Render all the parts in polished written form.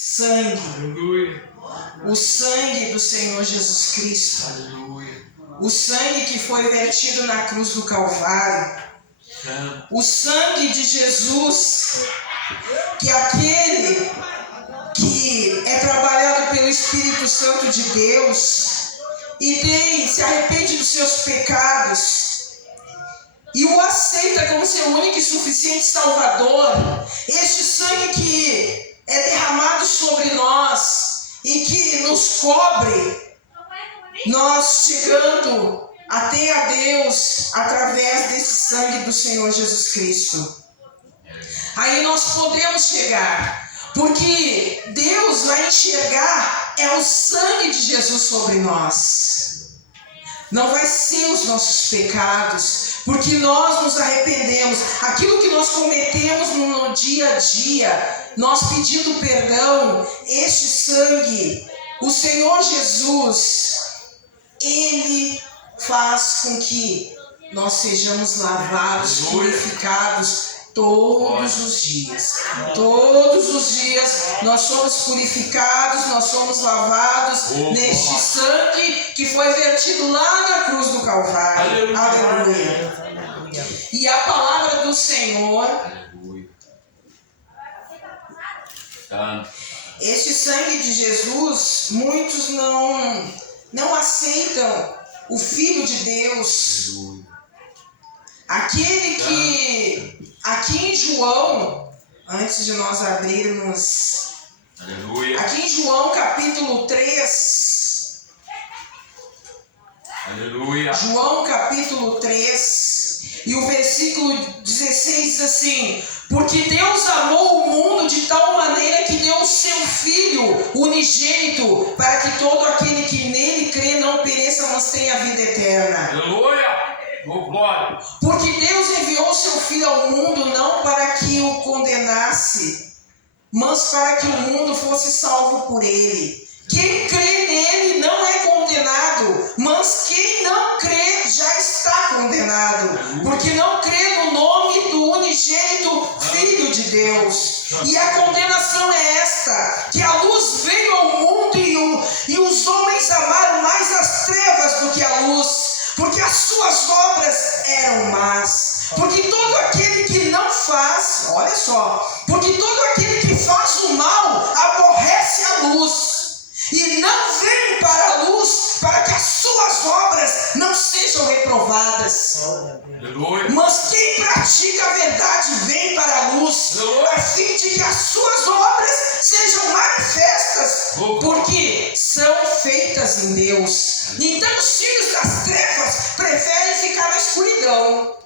sangue. Aleluia. O sangue do Senhor Jesus Cristo. Aleluia. O sangue que foi vertido na cruz do Calvário. O sangue de Jesus, que aquele que é trabalhado pelo Espírito Santo de Deus e se arrepende dos seus pecados e o aceita como seu único e suficiente Salvador. Este sangue que é derramado sobre nós e que nos cobre, nós chegando até a Deus através desse sangue do Senhor Jesus Cristo. Aí nós podemos chegar, porque Deus vai enxergar o sangue de Jesus sobre nós. Não vai ser os nossos pecados, porque nós nos arrependemos. Aquilo que nós cometemos no dia a dia, nós pedindo perdão, este sangue, o Senhor Jesus, Ele faz com que nós sejamos lavados, purificados todos os dias. Todos os dias nós somos purificados, nós somos lavados neste sangue que foi vertido lá na cruz do Calvário. Aleluia. E a palavra do Senhor, este sangue de Jesus, muitos não aceitam o Filho de Deus. Aquele que, aqui em João, antes de nós abrirmos, aleluia. Aqui em João capítulo 3, aleluia. João capítulo 3, e o versículo 16 diz assim: porque Deus amou o mundo de tal maneira que deu o seu Filho unigênito, para que todo aquele que nele crê não pereça, mas tenha vida eterna. Aleluia. Oh, glória. Porque Deus enviou o seu Filho ao mundo não para que o condenasse, mas para que o mundo fosse salvo por ele. Quem crê nele não é condenado, mas quem não crê já está condenado, porque não crê no nome do unigênito Filho de Deus. E a condenação é esta, que a luz veio ao mundo e os homens amaram mais as trevas do que a luz, porque as suas obras eram más. Porque todo aquele que não faz, olha só, porque todo aquele que faz o mal aborrece a luz e não vem para a luz, para que as suas obras não sejam reprovadas. Mas quem pratica a verdade vem para a luz, a fim de que as suas obras sejam manifestas, porque são feitas em Deus. Então os filhos das trevas preferem ficar na escuridão.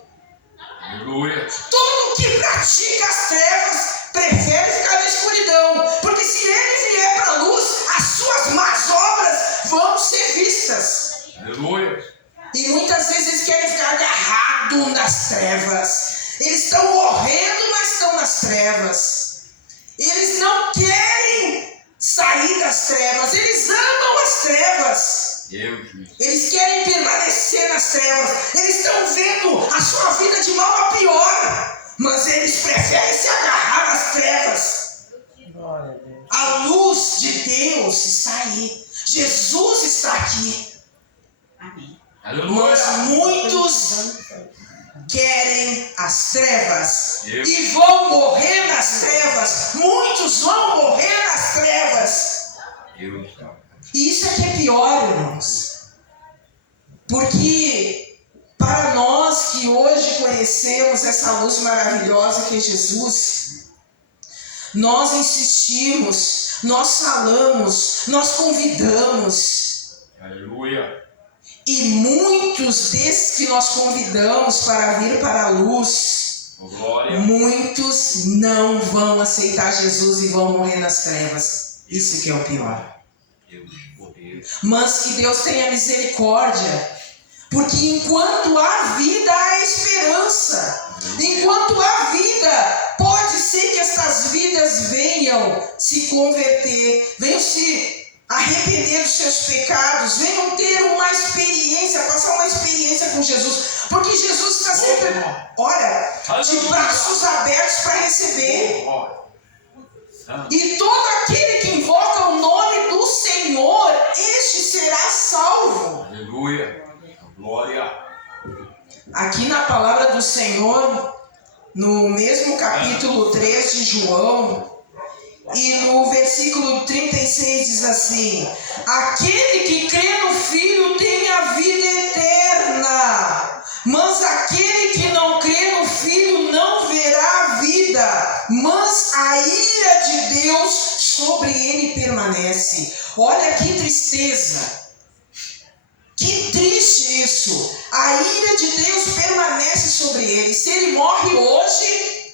Aleluia. Todo que pratica as trevas prefere ficar na escuridão, porque se ele vier para a luz, as suas más obras vão ser vistas. Aleluia. E muitas vezes eles querem ficar agarrados nas trevas. Eles estão morrendo, mas estão nas trevas. Eles não querem sair das trevas. Eles amam as trevas. Eles querem permanecer nas trevas. Eles estão vendo a sua vida de mal a pior, mas eles preferem se agarrar nas trevas. A luz de Deus está aí. Jesus está aqui. Amém. Mas muitos querem as trevas e vão morrer nas trevas. Muitos vão morrer nas trevas. E isso é que é pior, irmãos. Porque para nós que hoje conhecemos essa luz maravilhosa que é Jesus, nós insistimos, nós falamos, nós convidamos. Aleluia. E muitos desses que nós convidamos para vir para a luz, muitos não vão aceitar Jesus e vão morrer nas trevas. Isso que é o pior. Mas que Deus tenha misericórdia, porque enquanto há vida, há esperança. Enquanto há vida, pode ser que essas vidas venham se converter, venham se arrepender dos seus pecados, venham ter uma experiência, passar uma experiência com Jesus, porque Jesus está sempre, olha, de braços abertos para receber. E todo aquele que Senhor, no mesmo capítulo 3 de João, e no versículo 36 diz assim: aquele que crê no Filho tem a vida eterna, mas aquele que não crê no Filho não verá a vida, mas a ira de Deus sobre ele permanece. Olha que tristeza. Que triste isso. A ira de Deus permanece sobre ele. Se ele morre hoje,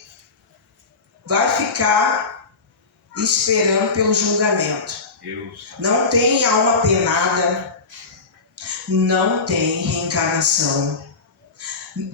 vai ficar esperando pelo julgamento. Não tem alma penada, não tem reencarnação.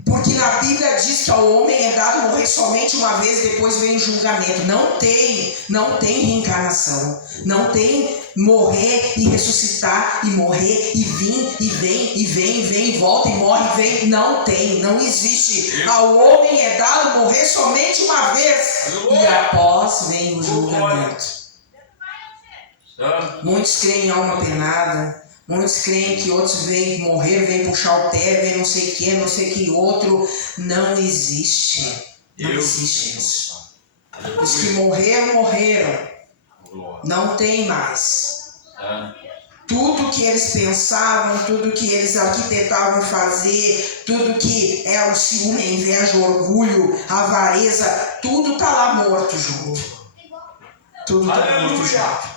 Porque na Bíblia diz que ao homem é dado morrer somente uma vez, depois vem o julgamento. Não tem reencarnação. Não tem morrer e ressuscitar e morrer e vir e vem e vem e vem e volta e morre e vem. Não existe. Ao homem é dado morrer somente uma vez e após vem o julgamento. Muitos creem em alma penada. Muitos creem que outros vêm morrer, vêm puxar o pé, vêm não sei que outro. Não existe. Não existe isso. Os que morreram. Não tem mais. Tudo que eles pensavam, tudo que eles arquitetavam fazer, tudo que é o ciúme, a inveja, o orgulho, a avareza, tudo está lá morto junto. Tudo está morto junto.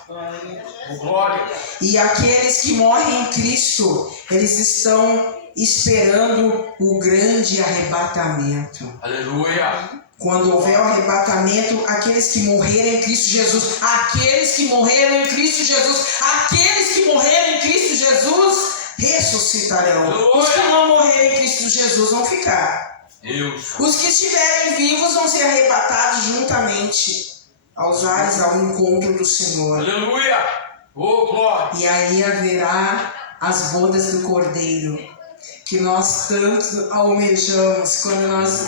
E aqueles que morrem em Cristo, eles estão esperando o grande arrebatamento. Aleluia. Quando houver o arrebatamento, aqueles que morrerem em Cristo Jesus, aqueles que morreram em Cristo Jesus, aqueles que morreram em Cristo Jesus, ressuscitarão. Aleluia. Os que não morrerem em Cristo Jesus vão ficar. Os que estiverem vivos vão ser arrebatados juntamente aos ares, ao encontro do Senhor. Aleluia! Oh, glória! E aí haverá as bodas do Cordeiro, que nós tanto almejamos quando nós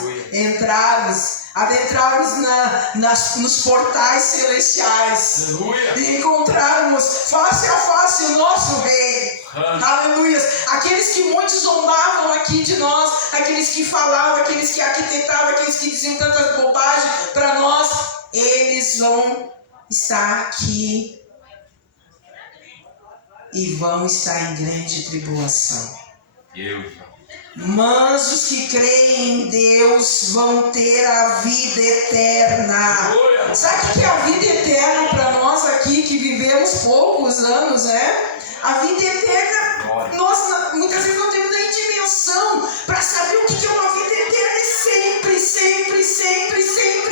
adentrarmos nos portais celestiais. Aleluia. E encontrarmos face a face o nosso Rei. Aleluia! Aqueles que muitos zombavam aqui de nós, aqueles que falavam, aqueles que arquitetavam, aqueles que diziam tantas bobagens para nós, eles vão estar aqui e vão estar em grande tribulação. Mas os que creem em Deus vão ter a vida eterna. Sabe o que é a vida eterna para nós aqui que vivemos poucos anos, né? A vida eterna, nós muitas vezes não temos nem dimensão para saber o que é uma vida eterna. E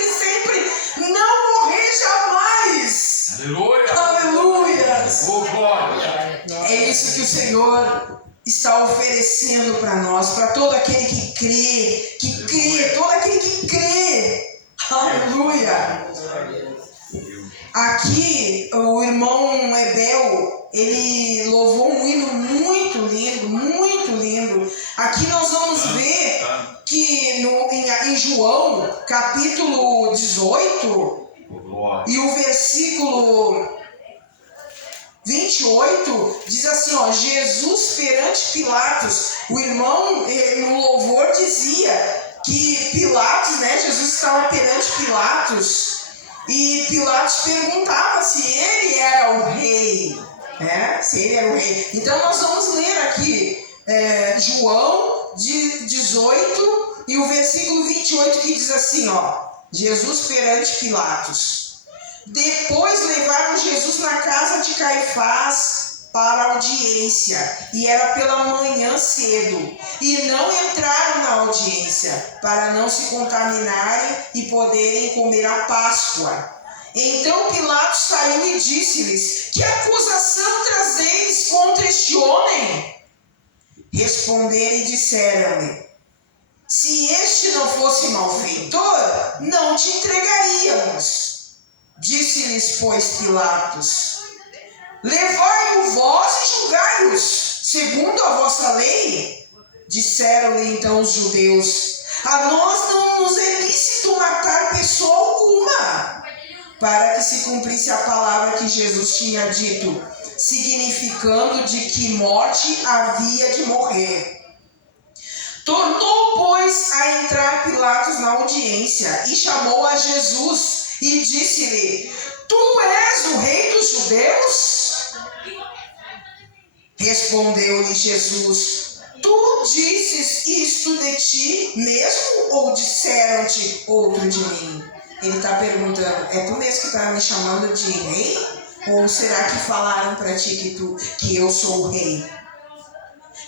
sempre não morrer jamais. Aleluia. Aleluia. Oh, glória. É isso que o Senhor está oferecendo para nós, para todo aquele que crê, todo aquele que crê. Aleluia. Aqui o irmão Ebel, ele louvou um hino muito lindo. Aqui nós vamos ver que em João, capítulo 18, e o versículo 28, diz assim, ó: Jesus perante Pilatos. O irmão no louvor dizia que Pilatos, né, Jesus estava perante Pilatos, e Pilatos perguntava se ele era o rei, né? Se ele era o rei. Então nós vamos ler aqui João 18 e o versículo 28, que diz assim, ó: Jesus perante Pilatos. Depois levaram Jesus na casa de Caifás para a audiência, e era pela manhã cedo, e não entraram na audiência, para não se contaminarem e poderem comer a Páscoa. Então Pilatos saiu e disse-lhes: que acusação trazeis contra este homem? Responderam e disseram-lhe: se este não fosse malfeitor, não te entregaríamos. Disse-lhes, pois, Pilatos: levai-o vós e julgai-os, segundo a vossa lei. Disseram-lhe então os judeus: a nós não nos é lícito matar pessoa alguma, para que se cumprisse a palavra que Jesus tinha dito, significando de que morte havia de morrer. Tornou, pois, a entrar Pilatos na audiência e chamou a Jesus e disse-lhe: Tu és o rei dos judeus? Respondeu-lhe Jesus: Tu dizes isto de ti mesmo ou disseram-te outro de mim? Ele está perguntando: é tu mesmo que está me chamando de rei? Ou será que falaram para ti que eu sou o rei?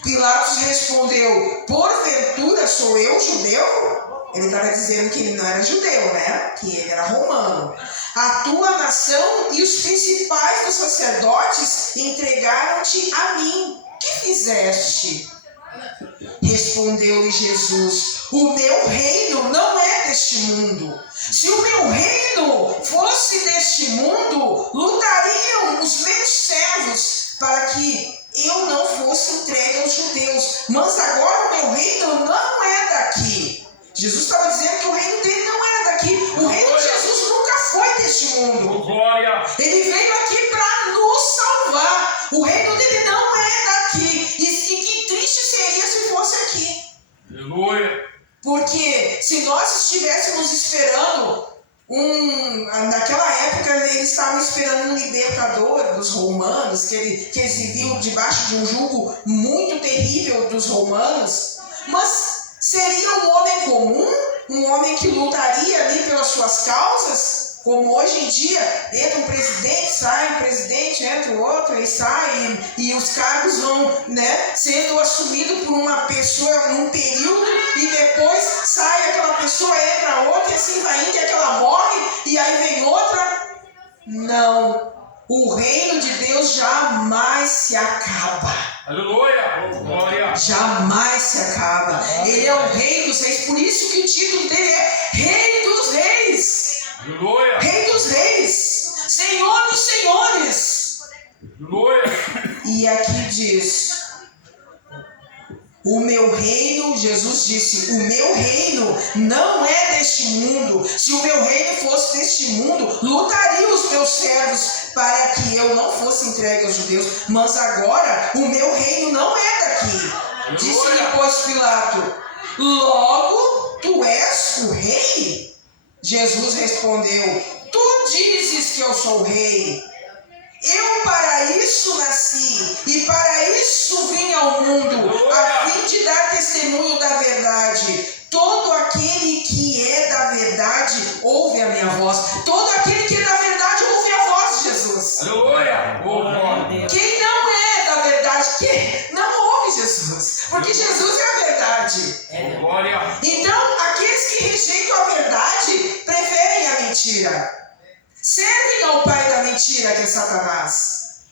Pilatos respondeu: porventura sou eu judeu? Ele estava dizendo que ele não era judeu, né? Que ele era romano. A tua nação e os principais dos sacerdotes entregaram-te a mim. Que fizeste? Respondeu-lhe Jesus: o meu reino não é deste mundo. Se o meu reino fosse deste mundo, lutariam os meus servos para que eu não fosse entregue aos judeus. Mas agora o meu reino não é daqui. Jesus estava dizendo que o reino dele não era daqui. O reino de Jesus nunca foi deste mundo. Glória. Ele veio aqui para nos salvar. O reino dele não é daqui. E que triste seria se fosse aqui. Aleluia. Porque se nós estivéssemos esperando naquela época eles estavam esperando um libertador dos romanos, que eles viviam debaixo de um jugo muito terrível dos romanos, mas seria um homem comum, um homem que lutaria ali pelas suas causas, como hoje em dia, entra um presidente, sai um presidente, entra o outro, aí sai, e os cargos vão, né, sendo assumidos por uma pessoa num período, e depois sai aquela pessoa, entra outra, e assim vai indo, e aquela morre, e aí vem outra. Não, o reino de Deus jamais se acaba. Aleluia. Glória. Jamais se acaba. Ele é o rei dos reis, por isso que o título dele é Rei dos Reis. Aleluia. Rei dos reis, Senhor dos senhores. Aleluia. E aqui diz: o meu reino, Jesus disse, o meu reino não é deste mundo. Se o meu reino fosse deste mundo, lutaria os meus servos para que eu não fosse entregue aos judeus. Mas agora o meu reino não é daqui. Disse-lhe, pois, Pilato: logo tu és o rei? Jesus respondeu: tu dizes que eu sou rei. Eu para isso nasci e para isso vim ao mundo, a fim de dar testemunho da verdade. Todo aquele que é da verdade ouve a minha voz. Todo aquele que é da verdade ouve a voz de Jesus. Aleluia. Glória. Quem não é da verdade, que não ouve Jesus, porque Jesus é a verdade. Glória. Então, aqueles que rejeitam a verdade preferem a mentira. Servem ao pai da mentira, que é Satanás.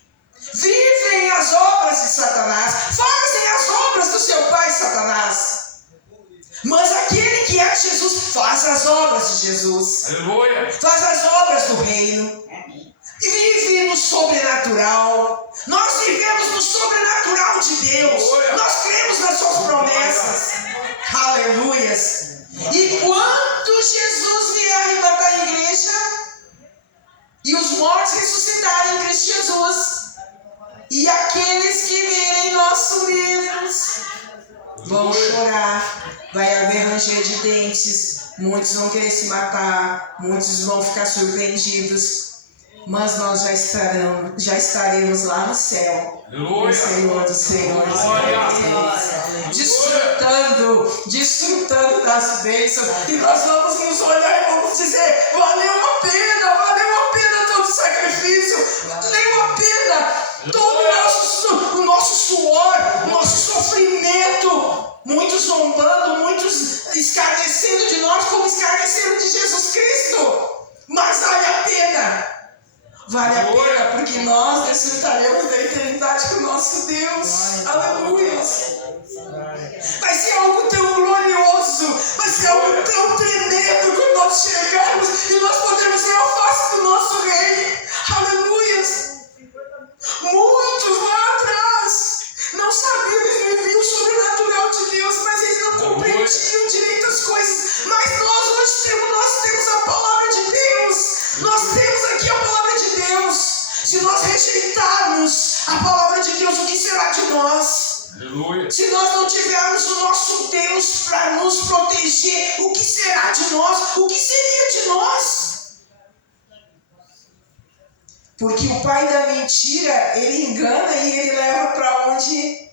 Vivem as obras de Satanás. Fazem as obras do seu pai, Satanás. Mas aquele que é Jesus faz as obras de Jesus. Aleluia. Faz as obras do reino. E vive no sobrenatural. Nós vivemos no sobrenatural de Deus. Nós cremos nas suas promessas. Aleluias. E quando Jesus vier arrebatar a igreja e os mortos ressuscitarem em Cristo Jesus, e aqueles que virem nós sumirmos vão chorar, vai haver ranger de dentes, muitos vão querer se matar, muitos vão ficar surpreendidos, mas nós já estaremos lá no céu, com o Senhor dos Senhores, desfrutando das bênçãos, e nós vamos nos olhar e vamos dizer: valeu a pena todo o sacrifício, valeu a pena todo o nosso suor, o nosso sofrimento, muitos zombando, muitos escarnecendo de nós como escarneceram de Jesus Cristo, mas vale a pena. Vale a pena, porque nós desfrutaremos da eternidade com o nosso Deus. Aleluia. Vai ser algo tão glorioso, vai ser algo tão tremendo quando nós chegarmos e nós podemos ver a face do nosso Rei. Aleluia. Muitos lá atrás não sabiam, eles viviam o sobrenatural de Deus, mas eles não compreendiam direito as coisas. Mas nós hoje temos a palavra de Deus. Nós temos aqui a palavra de Deus. Se nós rejeitarmos a palavra de Deus, o que será de nós? Aleluia. Se nós não tivermos o nosso Deus para nos proteger, o que será de nós? O que seria de nós? Porque o pai da mentira, ele engana e ele leva para onde?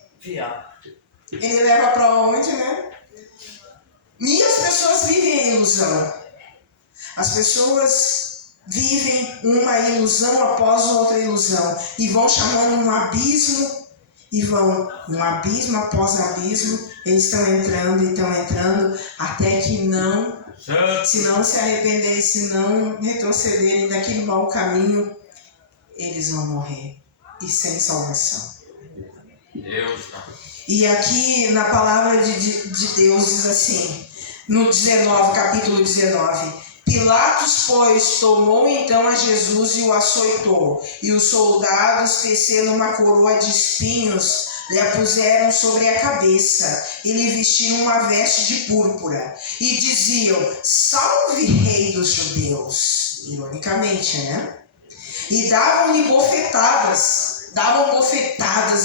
Ele leva para onde, né? E as pessoas vivem em ilusão. As pessoas vivem uma ilusão após outra ilusão. E vão chamando um abismo. E vão, um abismo após abismo. Eles estão entrando. Até que não, se não se arrependerem, se não retrocederem daquele mau caminho, eles vão morrer. E sem salvação. Deus. E aqui na palavra de Deus diz assim, no 19, capítulo 19: Pilatos, pois, tomou então a Jesus e o açoitou, e os soldados, tecendo uma coroa de espinhos, lhe a puseram sobre a cabeça, e lhe vestiram uma veste de púrpura, e diziam: Salve, Rei dos Judeus! Ironicamente, né? E davam bofetadas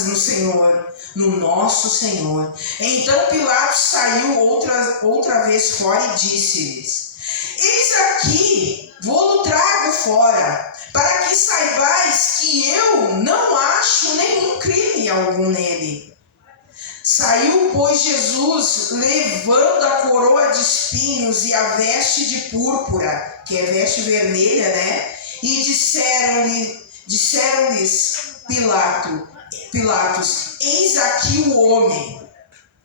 no Senhor, no nosso Senhor. Então Pilatos saiu outra vez fora e disse-lhes: Eis aqui, vou-lo trago fora, para que saibais que eu não acho nenhum crime algum nele. Saiu, pois, Jesus, levando a coroa de espinhos e a veste de púrpura, que é veste vermelha, né? E disseram-lhes Pilatos: Eis aqui o homem.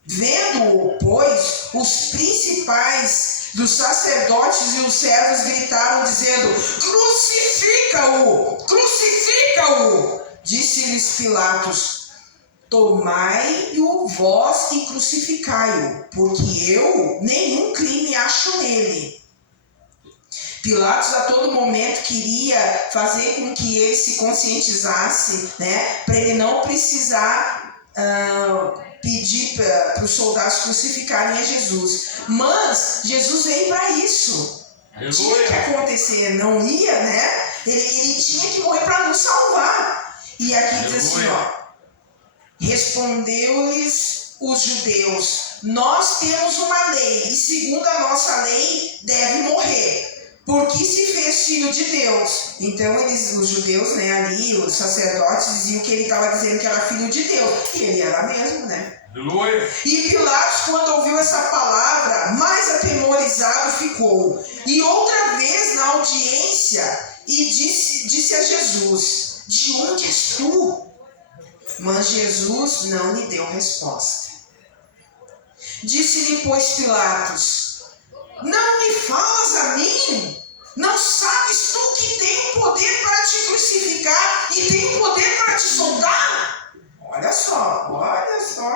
Vendo-o, pois, os principais dos sacerdotes e os servos gritaram, dizendo: Crucifica-o! Crucifica-o! Disse-lhes Pilatos: Tomai-o vós e crucificai-o, porque eu nenhum crime acho nele. Pilatos a todo momento queria fazer com que ele se conscientizasse, né, para ele não precisar pedir para os soldados crucificarem a Jesus. Mas Jesus veio para isso. Aleluia. Tinha que acontecer, não ia, né? Ele tinha que morrer para nos salvar. E aqui diz assim, ó: Respondeu-lhes os judeus: Nós temos uma lei, e segundo a nossa lei deve morrer, porque se fez filho de Deus. Então os judeus, né, ali, os sacerdotes, diziam que ele estava dizendo que era filho de Deus. E ele era mesmo, né? Aleluia. E Pilatos, quando ouviu essa palavra, mais atemorizado ficou. E outra vez na audiência, e disse a Jesus: De onde és tu? Mas Jesus não lhe deu resposta. Disse-lhe, pois, Pilatos: Não me falas a mim? Não sabes tu que tenho poder para te crucificar e tenho poder para te soltar? Olha só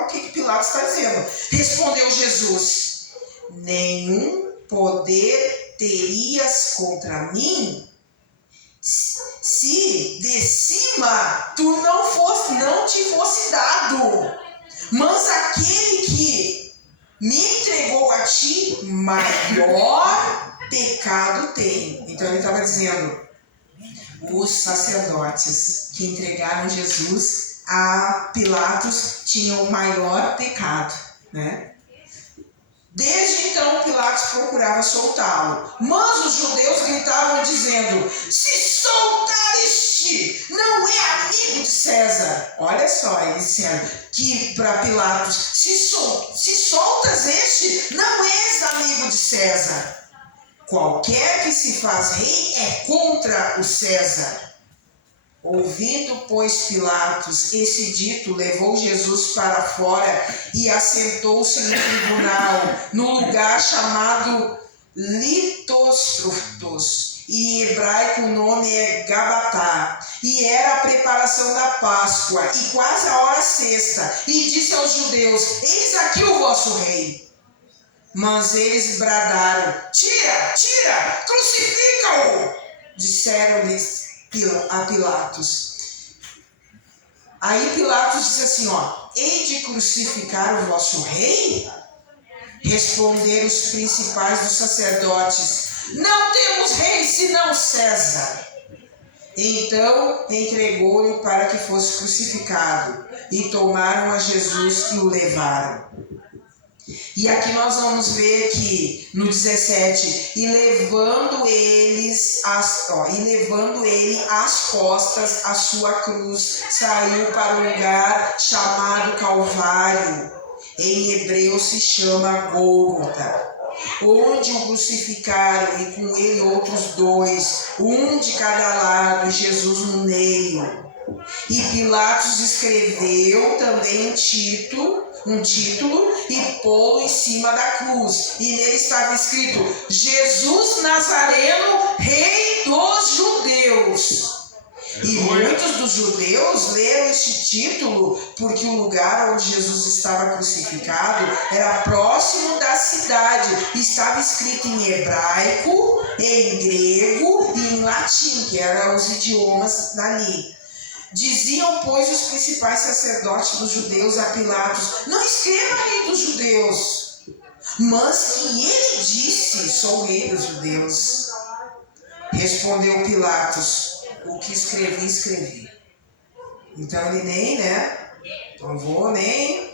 o que Pilatos está dizendo. Respondeu Jesus: Nenhum poder terias contra mim, se de cima tu não te fosse dado. Mas aquele que me entregou a ti, maior pecado tem. Então ele estava dizendo: os sacerdotes que entregaram Jesus a Pilatos tinham o maior pecado, né? Desde então Pilatos procurava soltá-lo, mas os judeus gritavam dizendo: Se soltar-este, não é amigo de César. Olha só, eles disseram que para Pilatos: se soltas este, não és amigo de César. Qualquer que se faz rei é contra o César. Ouvindo, pois, Pilatos esse dito, levou Jesus para fora e assentou-se no tribunal, no lugar chamado Litostrotos, e em hebraico o nome é Gabatá. E era a preparação da Páscoa, e quase a hora sexta. E disse aos judeus: Eis aqui o vosso rei. Mas eles bradaram: Tira, crucifica-o! Disseram-lhes a Pilatos. Aí Pilatos disse assim, ó: Hei de crucificar o vosso rei? Responderam os principais dos sacerdotes: Não temos rei senão César. Então entregou-lhe para que fosse crucificado, e tomaram a Jesus e o levaram. E aqui nós vamos ver que no 17, e levando ele às costas a sua cruz, saiu para o lugar chamado Calvário, em hebreu se chama Gólgota, onde o crucificaram, e com ele outros dois, um de cada lado, e Jesus no meio. E Pilatos escreveu também um título e pô-lo em cima da cruz. E nele estava escrito: Jesus Nazareno, Rei dos Judeus. E muitos dos judeus leram este título porque o lugar onde Jesus estava crucificado era próximo da cidade. Estava escrito em hebraico, em grego e em latim, que eram os idiomas dali. Diziam, pois, os principais sacerdotes dos judeus a Pilatos: não escreva Rei dos Judeus, mas que ele disse: sou Rei dos Judeus. Respondeu Pilatos: o que escrevi, escrevi. Então ele nem, não vou nem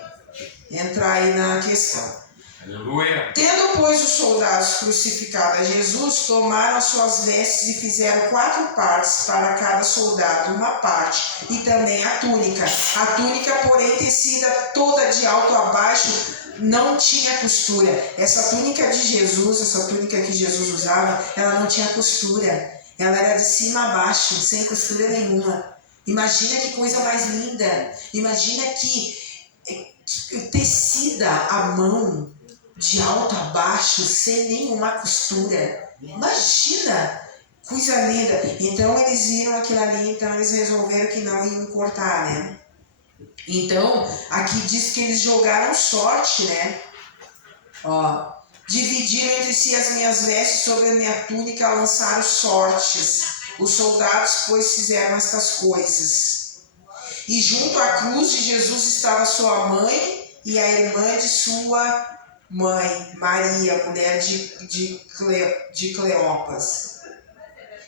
entrar aí na questão. Aleluia. Tendo, pois, os soldados crucificado a Jesus, tomaram as suas vestes e fizeram 4 partes para cada soldado, uma parte, e também a túnica. A túnica, porém, tecida toda de alto a baixo, não tinha costura. Essa túnica de Jesus, essa túnica que Jesus usava, ela não tinha costura. Ela era de cima a baixo, sem costura nenhuma. Imagina que coisa mais linda. Imagina que tecida à mão, de alto a baixo, sem nenhuma costura. Imagina, coisa linda. Então eles viram aquilo ali, então eles resolveram que não iam cortar, Então, aqui diz que eles jogaram sorte, dividiram entre si as minhas vestes, sobre a minha túnica lançaram sortes. Os soldados, pois, fizeram estas coisas. E junto à cruz de Jesus estava sua mãe e a irmã de sua mãe, Maria, mulher de Cleopas,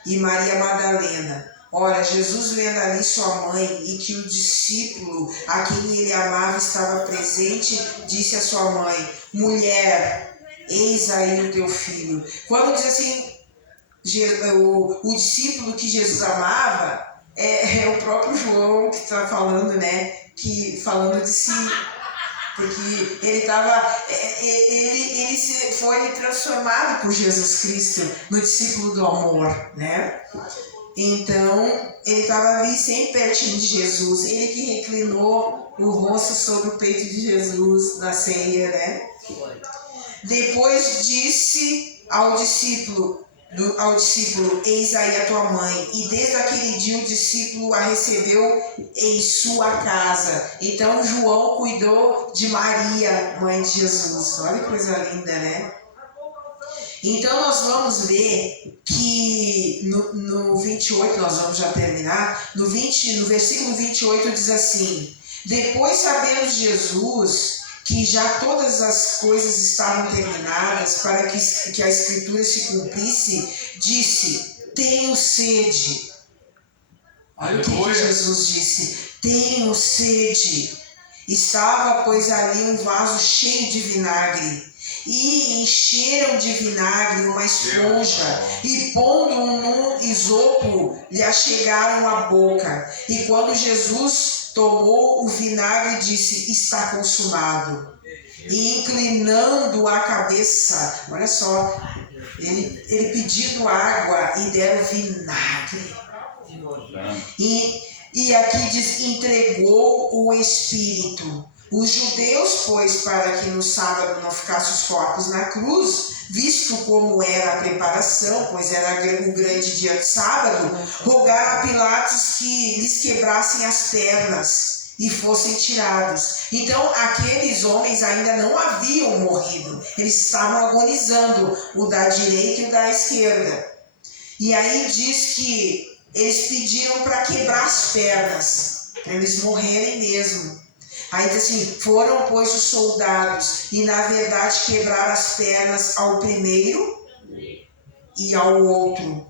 e Maria Madalena. Ora, Jesus, vendo ali sua mãe e que o discípulo a quem ele amava estava presente, disse à sua mãe: mulher, eis aí o teu filho. Quando diz assim, o discípulo que Jesus amava, é o próprio João que está falando, que falando de si. Porque ele foi transformado por Jesus Cristo no discípulo do amor, Então, ele estava ali sempre pertinho de Jesus. Ele que reclinou o rosto sobre o peito de Jesus na ceia, Depois disse ao discípulo, eis aí a tua mãe. E desde aquele dia o discípulo a recebeu em sua casa. Então João cuidou de Maria, mãe de Jesus. Olha que coisa linda, Então nós vamos ver que no 28, nós vamos já terminar, no versículo 28 diz assim: depois, sabendo Jesus que já todas as coisas estavam terminadas, para que a Escritura se cumprisse, disse: tenho sede. Olha o que Jesus disse: tenho sede. Estava, pois, ali um vaso cheio de vinagre, e encheram de vinagre uma esponja, e pondo-o num isopo, lhe achegaram a boca. E quando Jesus tomou o vinagre, disse: está consumado. E inclinando a cabeça, olha só, ele pedindo água e deram vinagre. E aqui diz: entregou o Espírito. Os judeus, pois, para que no sábado não ficassem os corpos na cruz, visto como era a preparação, pois era o grande dia de sábado, rogaram a Pilatos que lhes quebrassem as pernas e fossem tirados. Então aqueles homens ainda não haviam morrido, eles estavam agonizando, o da direita e o da esquerda. E aí diz que eles pediram para quebrar as pernas, para eles morrerem mesmo. Aí diz assim: foram, pois, os soldados, e na verdade quebraram as pernas ao primeiro e ao outro,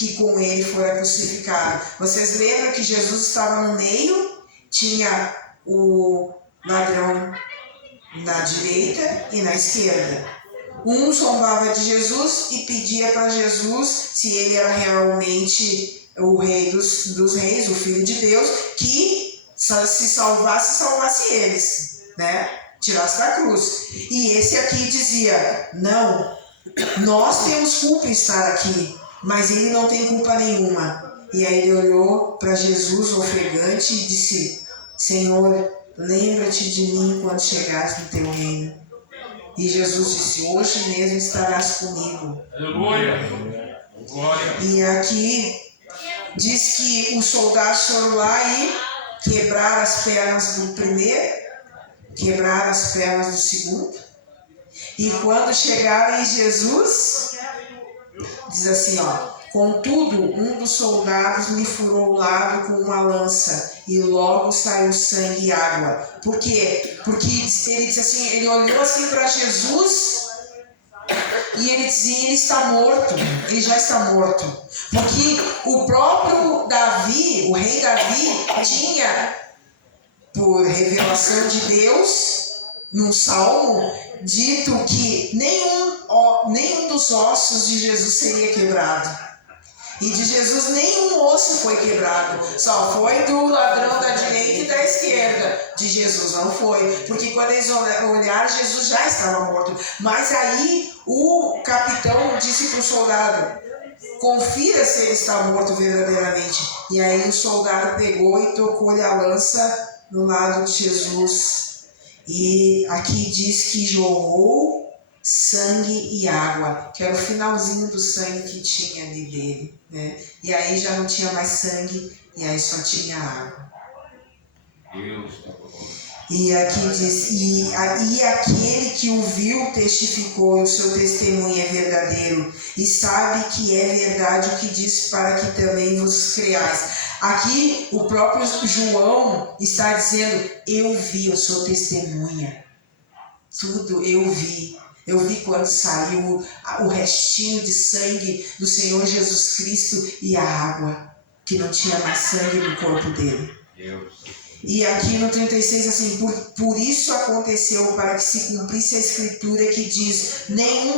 que com ele fora crucificado. Vocês lembram que Jesus estava no meio, tinha o ladrão na direita e na esquerda. Um zombava de Jesus e pedia para Jesus, se ele era realmente o rei dos reis, o Filho de Deus, que se salvasse eles, né? Tirasse da cruz. E esse aqui dizia, não, nós temos culpa em estar aqui, mas ele não tem culpa nenhuma. E aí ele olhou para Jesus ofegante e disse, Senhor, lembra-te de mim quando chegares no teu reino. E Jesus disse, hoje mesmo estarás comigo. Aleluia. Glória. E aqui diz que os soldados foram lá e quebraram as pernas do primeiro, quebraram as pernas do segundo. E quando chegaram em Jesus, diz assim, ó, contudo, um dos soldados lhe furou o lado com uma lança, e logo saiu sangue e água. Por quê? Porque ele disse assim, ele olhou assim para Jesus e ele dizia, ele está morto, ele já está morto. Porque o próprio Davi, o rei Davi, tinha, por revelação de Deus, num salmo, dito que nenhum dos ossos de Jesus seria quebrado. E de Jesus nenhum osso foi quebrado, só foi do ladrão da direita e da esquerda. De Jesus não foi, porque quando eles olharam, Jesus já estava morto. Mas aí o capitão disse para o soldado, confira se ele está morto verdadeiramente. E aí o soldado pegou e tocou-lhe a lança no lado de Jesus. E aqui diz que jorrou sangue e água, que era o finalzinho do sangue que tinha ali dele, né? E aí já não tinha mais sangue, e aí só tinha água. E aqui diz, e aquele que o viu testificou, e o seu testemunho é verdadeiro, e sabe que é verdade o que diz, para que também vos creais. Aqui o próprio João está dizendo, eu vi, eu sou testemunha. Tudo eu vi. Eu vi quando saiu o restinho de sangue do Senhor Jesus Cristo e a água, que não tinha mais sangue no corpo dele. E aqui no 36, assim, por isso aconteceu para que se cumprisse a escritura que diz, nenhum